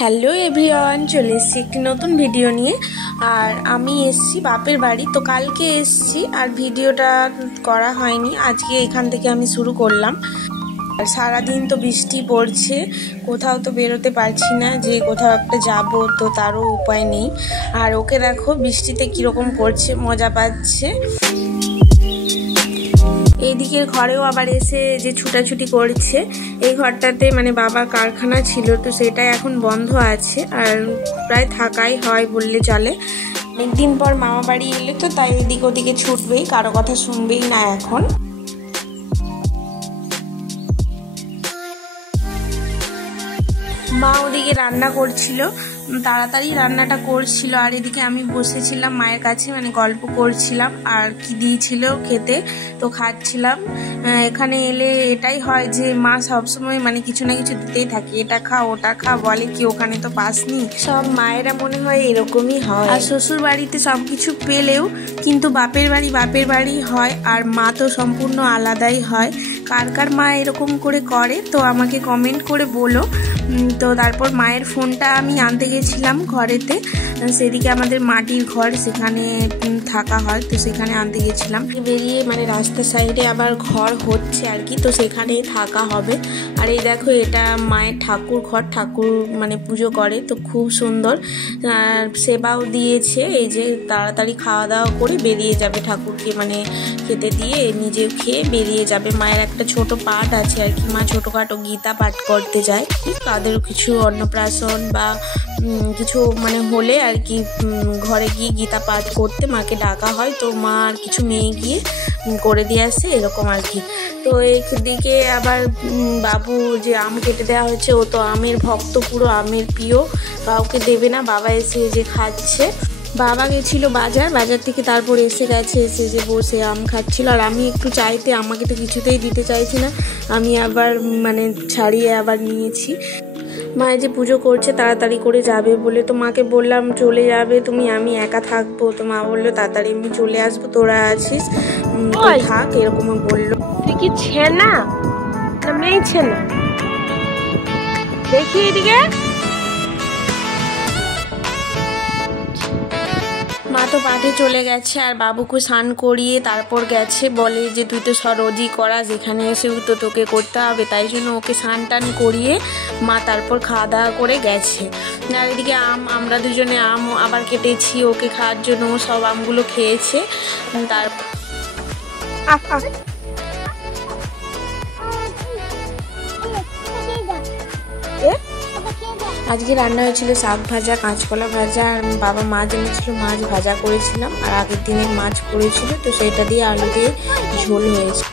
Hello everyone, চলে এসেছি একটি নতুন ভিডিও নিয়ে। আর আমি এসেছি বাপের বাড়ি, তো কালকে এসেছি আর ভিডিওটা করা হয়নি। আজকে এখান থেকে আমি শুরু করলাম। আর সারাদিন তো বৃষ্টি পড়ছে, কোথাও তো বেরোতে পারছি না, যে কোথাও একটা যাব তো তারও উপায় নেই। আর ওকে দেখো বৃষ্টিতে কীরকম করছে, মজা পাচ্ছে। এইদিকের ঘরেও আবার এসে যে ছুটাছুটি করছে। এই ঘরটাতে মানে বাবার কারখানা ছিল, তো সেটা এখন বন্ধ আছে আর প্রায় থাকাই হয় বললে চলে। অনেকদিন পর মামা বাড়ি এলে তো তাই এদিক ওদিকে ছুটবেই, কারো কথা শুনবেই না এখন। মা ওদিকে রান্না করছিল, তাড়াতাড়ি রান্নাটা করছিল, আর এদিকে আমি বসেছিলাম মায়ের কাছে, মানে গল্প করছিলাম আর কি দিয়েছিল খেতে, তো খাচ্ছিলাম। এখানে এলে এটাই হয় যে মা সবসময় মানে কিছু না কিছু দিতেই থাকে, এটা খা ওটা খা, বলে কি ওখানে তো পাসনি। সব মায়েরা মনে হয় এরকমই হয়। আর শ্বশুর বাড়িতে সব কিছু পেলেও কিন্তু বাপের বাড়ি হয়, আর মা তো সম্পূর্ণ আলাদাই হয়। কার কার মা এরকম করে তো আমাকে কমেন্ট করে বলো। তো তারপর মায়ের ফোনটা আমি আনতে গেছিলাম ঘরেতে, সেদিকে আমাদের মাটির ঘর, সেখানে থাকা হয়, তো সেখানে আনতে গেছিলাম। বেরিয়ে মানে রাস্তার সাইডে আবার ঘর হচ্ছে আর কি, তো সেখানেই থাকা হবে। আর এই দেখো এটা মায়ের ঠাকুর ঘর, ঠাকুর মানে পুজো করে, তো খুব সুন্দর। আর সেবাও দিয়েছে, এই যে তাড়াতাড়ি খাওয়া দাওয়া করে বেরিয়ে যাবে, ঠাকুরকে মানে খেতে দিয়ে নিজেও খেয়ে বেরিয়ে যাবে। মায়ের একটা ছোট পাঠ আছে আর কি, মা ছোটোখাটো গীতা পাঠ করতে যায়। তাদেরও কিছু অন্নপ্রাশন বা কিছু মানে হলে আর কি ঘরে গিয়ে গীতা পাঠ করতে মাকে ডাকা হয়, তো মা আর কিছু মেয়ে গিয়ে করে দিয়ে আসে এরকম আর কি। তো একদিকে আবার বাবু যে আম কেটে দেওয়া হয়েছে, ও তো আমের ভক্ত, পুরো আমের প্রিয়, কাউকে দেবে না। বাবা এসে যে খাচ্ছে, বাবা গেছিল বাজার থেকে, তারপর এসে যে বসে আম খাচ্ছিল। আর আমি একটু চাইতে, আমাকে তো কিছুতেই দিতে চাইছি না, আমি আবার মানে ছাড়িয়ে আবার নিয়েছি। মা যে পুজো করছে তাড়াতাড়ি করে যাবে বলে, তো মাকে বললাম চলে যাবে তুমি, আমি একা থাকবো। তো মা বললো তাড়াতাড়ি আমি চলে আসবো, তোরা আছিস থাক, এরকম বললো। তুই কি ছেনা না মেয়ে ছেনা? দেখি এদিকে। মা তো পাঠে চলে গেছে, আর বাবুকে স্নান করিয়ে তারপর গেছে, বলে যে তুই তো রোজই করা, যেখানে এসেও তো তোকে করতে হবে, তাই জন্য ওকে স্নান টান করিয়ে মা তারপর খাওয়া দাওয়া করে গেছে। আর এদিকে আমরা দুজনে আম আবার কেটেছি ওকে খাওয়ার জন্য, সব আমগুলো খেয়েছে। তারপর আজকে রান্না হয়েছিল শাক ভাজা, কাঁচকলা ভাজা, আর বাবা মাছ এনেছিল, মাছ ভাজা করেছিলাম, আর আগের দিনে মাছ করেছিল, তো সেটা দিয়ে আলু দিয়ে ঝোল হয়েছে।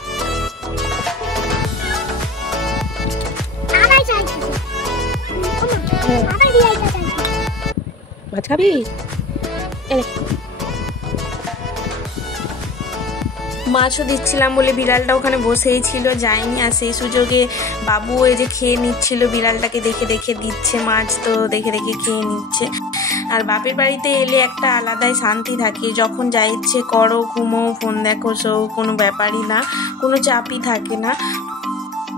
মাছ খাবি? মাছও দিচ্ছিলাম বলে বিড়ালটা ওখানে বসেই ছিল, যায়নি। আর সেই সুযোগে বাবু এই যে খেয়ে নিচ্ছিল, বিড়ালটাকে দেখে দেখে দিচ্ছে মাছ, তো দেখে দেখে খেয়ে নিচ্ছে। আর বাপের বাড়িতে এলে একটা আলাদাই শান্তি থাকে, যখন যা ইচ্ছে করো, ঘুমো, ফোন দেখো, কোনো ব্যাপারই না, কোনো চাপই থাকে না।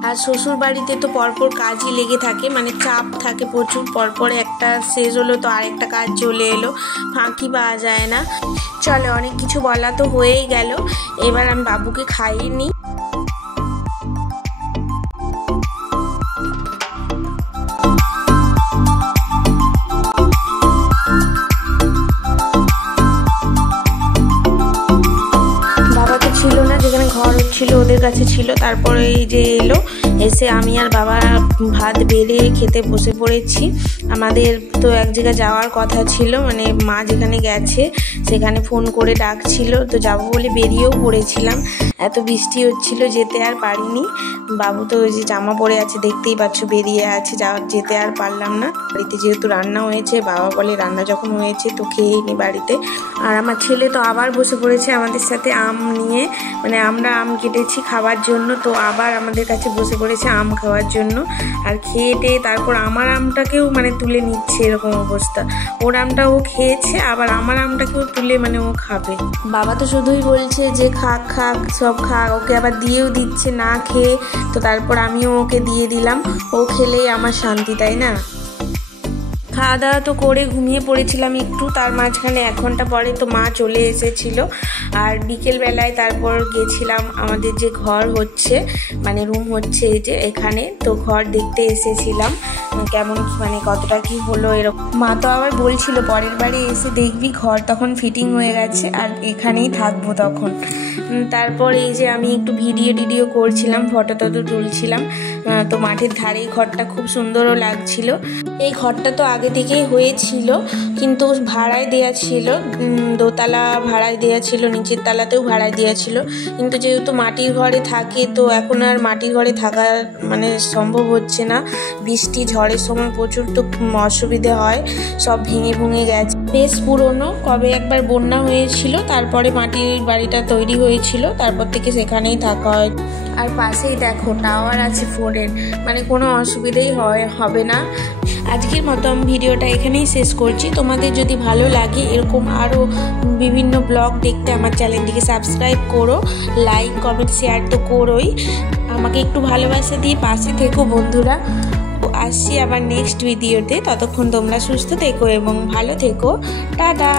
আর শ্বশুর বাড়িতে তো পরপর কাজই লেগে থাকে, মানে চাপ থাকে প্রচুর, পরপর একটা শেষ হলো তো আরেকটা কাজ চলে এলো, ফাঁকি পাওয়া যায় না। চলে, অনেক কিছু বলা তো হয়েই গেল, এবার আমি বাবুকে খাইয়ে নিই। বাবা তো ছিল না, যেখানে ঘর ছিল ওদের কাছে ছিল। তারপরে এই যে এলো, এসে আমি আর বাবা ভাত বেড়ে খেতে বসে পড়েছি। আমাদের তো এক জায়গায় যাওয়ার কথা ছিল, মানে মা যেখানে গেছে সেখানে ফোন করে ডাকছিল, তো যাবো বলে বেরিয়েও পড়েছিলাম। এত বৃষ্টি হচ্ছিল, যেতে আর পারিনি। বাবু তো ওই যে জামা পরে আছে, দেখতেই পাচ্ছ, বেরিয়ে আছে, যেতে আর পারলাম না। বাড়িতে যেহেতু রান্না হয়েছে, বাবা বলে রান্না যখন হয়েছে তো খেয়েই নি বাড়িতে। আর আমার ছেলে তো আবার বসে পড়েছে আমাদের সাথে আম নিয়ে, মানে আমরা আম কেটেছি খাওয়ার জন্য, তো আবার আমাদের কাছে বসে পড়েছে আম খাওয়ার জন্য। আর খেয়ে টেয়ে তারপর আমার আমটাকেও মানে তুলে নিচ্ছে, এরকম অবস্থা। ওর আমটা ও খেয়েছে, আবার আমার আমটাকেও তুলে মানে ও খাবে। বাবা তো শুধুই বলছে যে খাক খাক, সব খাক, ওকে আবার দিয়েও দিচ্ছে না খেয়ে, তো তারপর আমিও ওকে দিয়ে দিলাম, ও খেলেই আমার শান্তি, তাই না? খাওয়া দাওয়া তো করে ঘুমিয়ে পড়েছিলাম একটু, তার মাঝখানে 1 ঘন্টা পরে তো মা চলে এসেছিল। আর বিকেলবেলায় তারপর গেছিলাম আমাদের যে ঘর হচ্ছে, মানে রুম হচ্ছে এই যে এখানে, তো ঘর দেখতে এসেছিলাম কেমন মানে কতটা কি হলো এরকম। মা তো আবার বলছিল পরের বারে এসে দেখবি ঘর তখন ফিটিং হয়ে গেছে আর এখানেই থাকবো তখন। তারপর এই যে আমি একটু ভিডিও করছিলাম, ফটো টটো তুলছিলাম। তো মাঠের ধারে ঘরটা খুব সুন্দরও লাগছিল। এই ঘরটা তো আগে থেকেই হয়েছিল, কিন্তু ভাড়ায় দেওয়া ছিল, দোতলা ভাড়ায় দেওয়া ছিল, নিচের তলাতেও ভাড়ায় দেওয়া ছিল। কিন্তু যেহেতু মাটির ঘরে থাকে তো এখন আর মাটির ঘরে থাকা মানে সম্ভব হচ্ছে না। বৃষ্টি ঝড়ের সময় প্রচুর তো অসুবিধে হয়, সব ভেঙে গেছে। বেশ পুরনো, কবে একবার বন্যা হয়েছিল, তারপরে মাটির বাড়িটা তৈরি হয়েছিল, তারপর থেকে সেখানেই থাকা হয়। আর পাশেই দেখো টাওয়ার আছে ফোনের, মানে কোনো অসুবিধেই হবে না। আজকের মতো আমি ভিডিওটা এখানেই শেষ করছি। তোমাদের যদি ভালো লাগে এরকম আরও বিভিন্ন ব্লগ দেখতে আমার চ্যানেলটিকে সাবস্ক্রাইব করো, লাইক কমেন্ট শেয়ার তো করোই। আমাকে একটু ভালোবাসা দিয়ে পাশে থেকো বন্ধুরা। আসছি আবার নেক্সট ভিডিওতে, ততক্ষণ তোমরা সুস্থ থেকো এবং ভালো থেকো। টাটা।